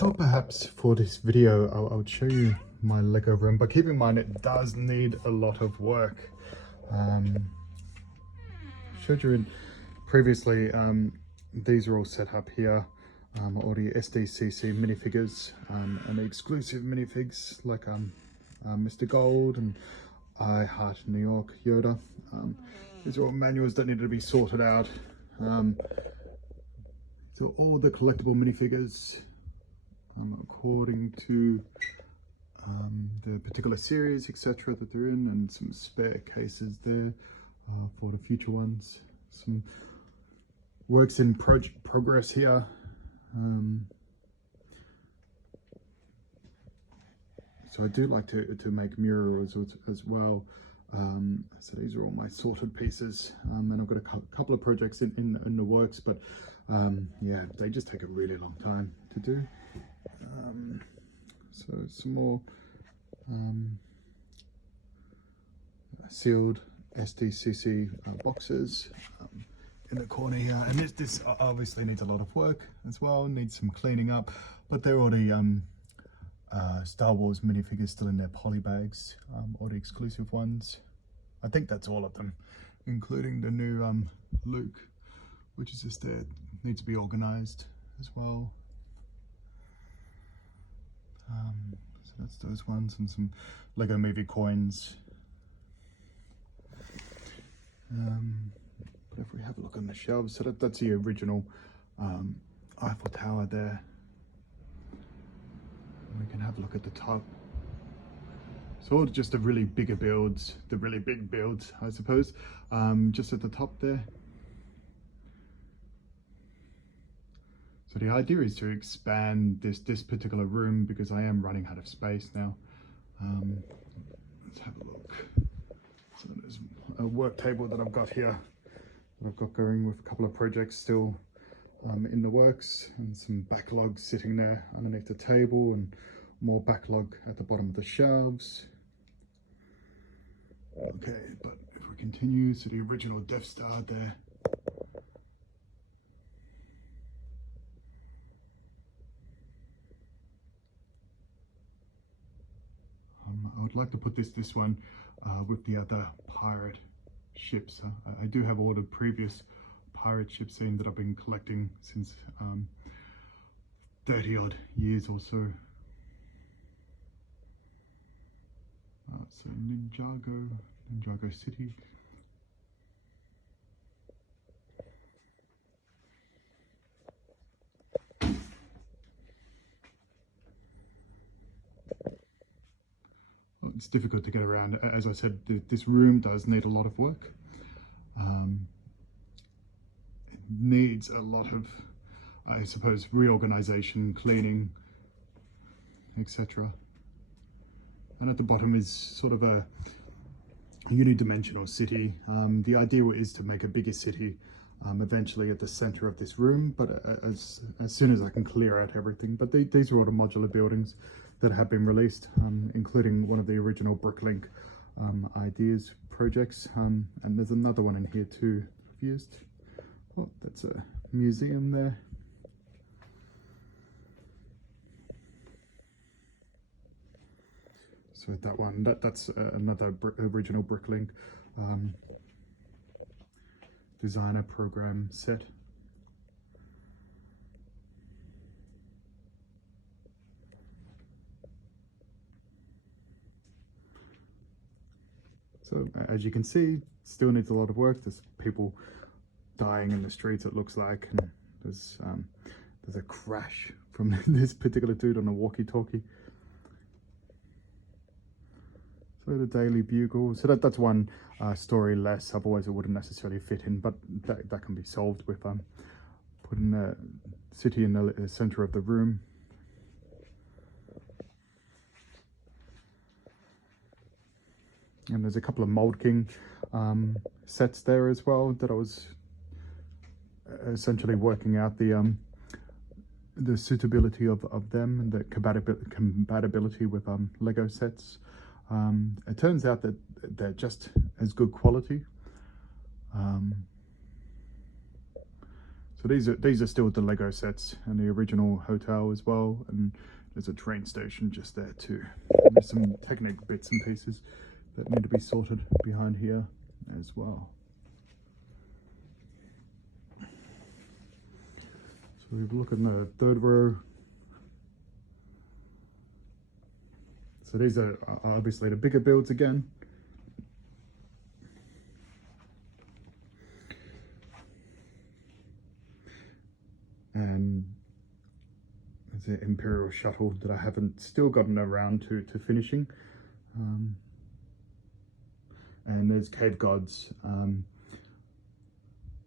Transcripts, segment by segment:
thought perhaps for this video I would show you my Lego room, but keep in mind it does need a lot of work. Showed you previously, these are all set up here, all the SDCC minifigures and the exclusive minifigs like Mr. Gold and I Heart New York Yoda. These are all manuals that needed to be sorted out. So all the collectible minifigures according to the particular series, etc. that they're in, and some spare cases there for the future ones. Some works in progress here. So I do like to make murals as well. So these are all my sorted pieces, and I've got a couple of projects in the works, but yeah, they just take a really long time to do. So some more sealed SDCC boxes in the corner here, and this obviously needs a lot of work as well, needs some cleaning up, but they're all the Star Wars minifigures still in their poly bags, all the exclusive ones. I think that's all of them, including the new Luke, which is just there, needs to be organized as well. So that's those ones, and some Lego Movie coins. But if we have a look on the shelves, so that's the original Eiffel Tower there. We can have a look at the top. So all just the really bigger builds, the really big builds, I suppose, just at the top there. So the idea is to expand this particular room because I am running out of space now. Let's have a look. So there's a work table that I've got here that I've got going with a couple of projects still in the works, and some backlog sitting there underneath the table, and more backlog at the bottom of the shelves. Okay, but if we continue, so the original Death Star there. I would like to put this one with the other pirate ships. I do have all the previous pirate ships in that I've been collecting since 30 odd years or so. So Ninjago City. It's difficult to get around. As I said, this room does need a lot of work. It needs a lot of, I suppose, reorganization, cleaning, etc. And at the bottom is sort of a unidimensional city. The idea is to make a bigger city eventually at the center of this room, but as soon as I can clear out everything. But these are all the modular buildings that have been released, including one of the original Bricklink ideas projects, and there's another one in here too I've used. Oh, that's a museum there. So that one, that's another original Bricklink designer program set. So as you can see, still needs a lot of work. There's people dying in the streets, it looks like, and there's a crash from this particular dude on a walkie-talkie. So the Daily Bugle, so that's one story less, otherwise it wouldn't necessarily fit in, but that can be solved with putting a city in the center of the room. And there's a couple of Mold King sets there as well that I was essentially working out the suitability of them and the compatibility with Lego sets. It turns out that they're just as good quality. So these are still the Lego sets and the original hotel as well, and there's a train station just there too. There's some Technic bits and pieces that need to be sorted behind here as well. So we look in the third row. So these are obviously the bigger builds again. And there's the Imperial shuttle that I haven't still gotten around to finishing. And there's Cave Gods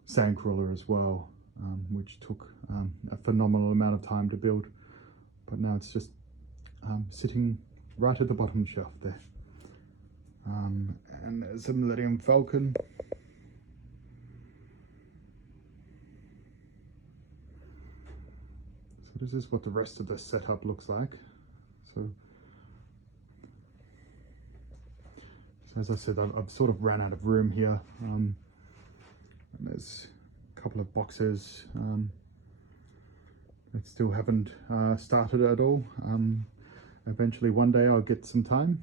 Sandcrawler as well, which took a phenomenal amount of time to build, but now it's just sitting right at the bottom shelf there. And there's a Millennium Falcon. So this is what the rest of the setup looks like. So as I said, I've sort of ran out of room here. And there's a couple of boxes that still haven't started at all. Eventually one day I'll get some time.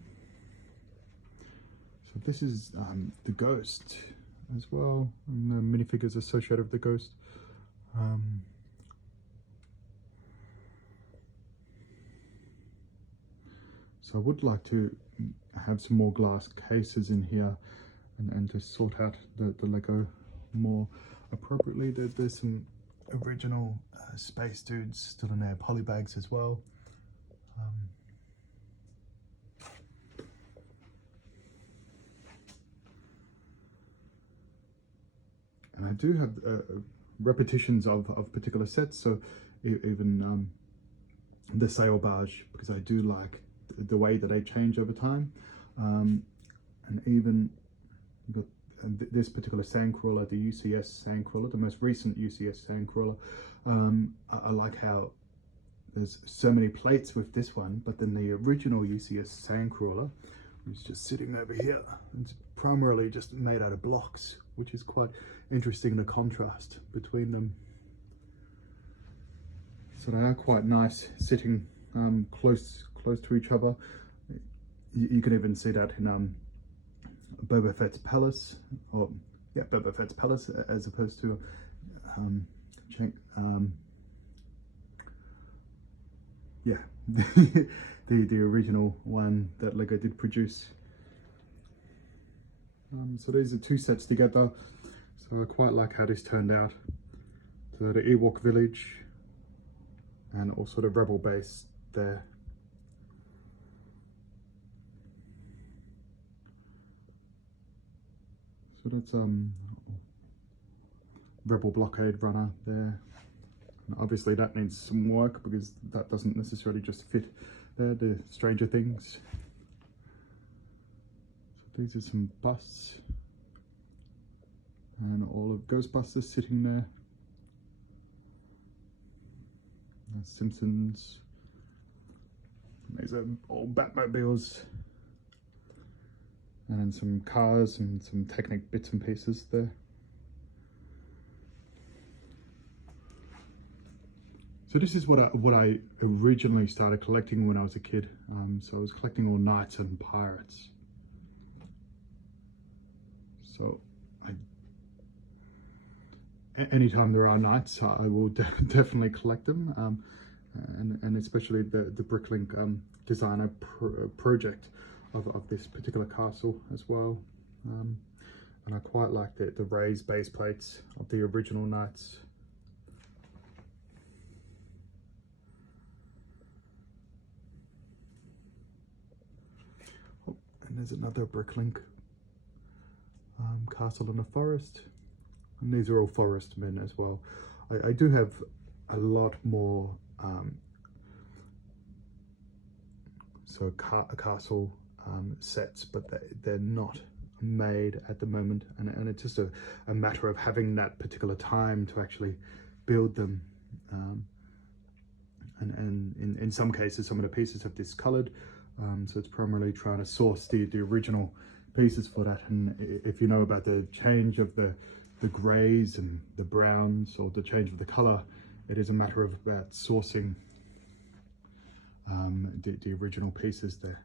So this is the Ghost as well, and the minifigures associated with the Ghost. So I would like to have some more glass cases in here and to sort out the Lego more appropriately. There's some original Space Dudes still in their poly bags as well. And I do have repetitions of particular sets, so even the sail barge, because I do like the way that they change over time, and even got this particular Sandcrawler, the UCS Sandcrawler, the most recent UCS Sandcrawler. I like how there's so many plates with this one, but then the original UCS Sandcrawler is just sitting over here. It's primarily just made out of blocks, which is quite interesting, the contrast between them. So they are quite nice, sitting close to each other. You can even see that in Boba Fett's palace, or yeah, Boba Fett's palace, as opposed to yeah, the original one that Lego did produce. So these are two sets together. So I quite like how this turned out. So the Ewok village and also the Rebel base there. So that's Rebel blockade runner there. And obviously that needs some work because that doesn't necessarily just fit there, the Stranger Things. So these are some busts. And all of Ghostbusters sitting there. There's Simpsons. These are all Batmobiles. And then some cars and some Technic bits and pieces there. So this is what I originally started collecting when I was a kid. So I was collecting all knights and pirates. So anytime there are knights, I will definitely collect them, and especially the Bricklink designer project of this particular castle as well. And I quite like the raised base plates of the original knights. Oh, and there's another Bricklink castle in the forest. And these are all forest men as well. I do have a lot more castle sets, but they're not made at the moment, and it's just a matter of having that particular time to actually build them. And in some cases, some of the pieces have discolored, so it's primarily trying to source the original pieces for that. And if you know about the change of the the greys and the browns, or the change of the color. It is a matter of about sourcing the original pieces there.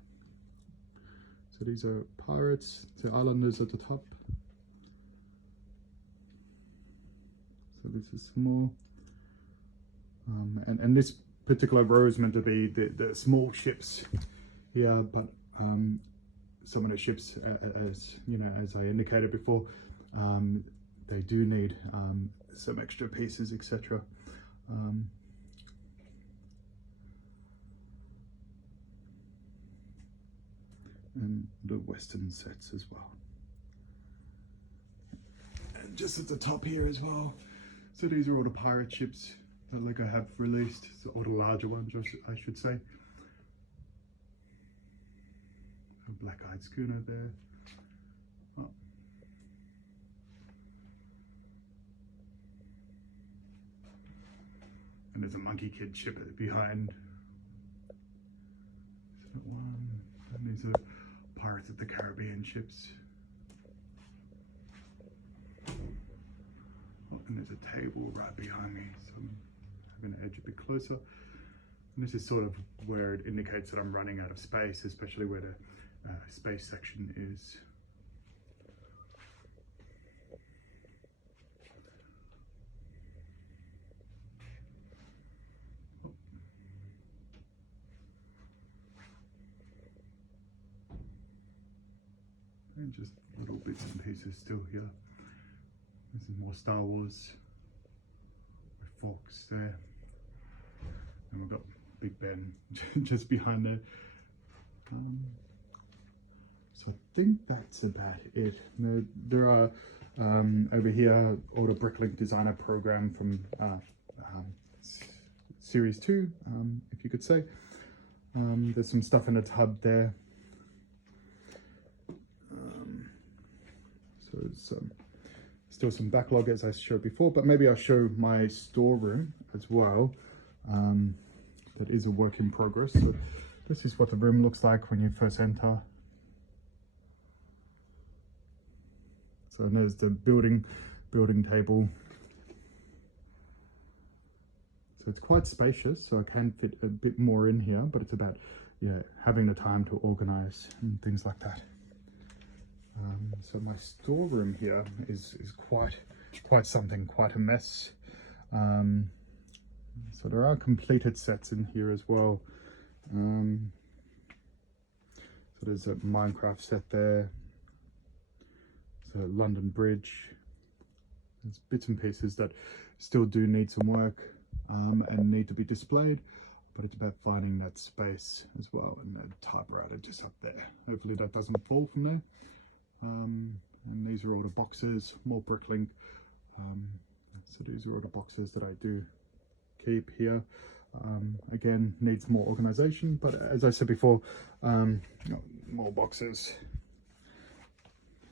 So these are pirates, the islanders at the top. So this is small. And this particular row is meant to be the small ships here, but some of the ships, as you know, as I indicated before, they do need some extra pieces, etc. And the Western sets as well. And just at the top here as well, so these are all the pirate ships that LEGO have released, so all the larger ones I should say. A black-eyed schooner there. Oh. And there's a Monkey Kid ship behind. Is that one? And these are Pirates of the Caribbean ships. Oh, and there's a table right behind me, so I'm going to edge a bit closer. And this is sort of where it indicates that I'm running out of space, especially where the space section is. And just little bits and pieces still here. This is more Star Wars with Fox there. And we've got Big Ben just behind there. So I think that's about it. There are over here all the Bricklink Designer program from Series 2, if you could say. There's some stuff in the tub there. So it's still some backlog as I showed before, but maybe I'll show my storeroom as well. That is a work in progress. So this is what the room looks like when you first enter. So there's the building table. So it's quite spacious, so I can fit a bit more in here, but it's about, yeah, having the time to organize and things like that. So my storeroom here is quite something, quite a mess. So there are completed sets in here as well. So there's a Minecraft set there. So London Bridge. There's bits and pieces that still do need some work and need to be displayed, but it's about finding that space as well. And the typewriter just up there. Hopefully that doesn't fall from there. And these are all the boxes, more Bricklink. So these are all the boxes that I do keep here. Again, needs more organization, but as I said before, more boxes.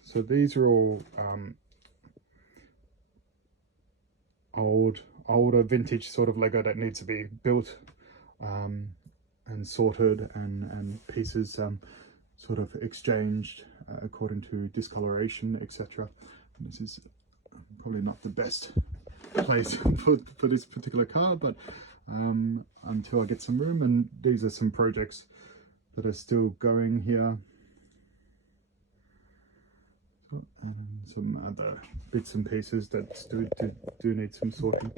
So these are all older vintage sort of Lego that needs to be built and sorted, and pieces sort of exchanged according to discoloration, etc. This is probably not the best place for this particular car, but until I get some room. And these are some projects that are still going here. So, and some other bits and pieces that do need some sorting.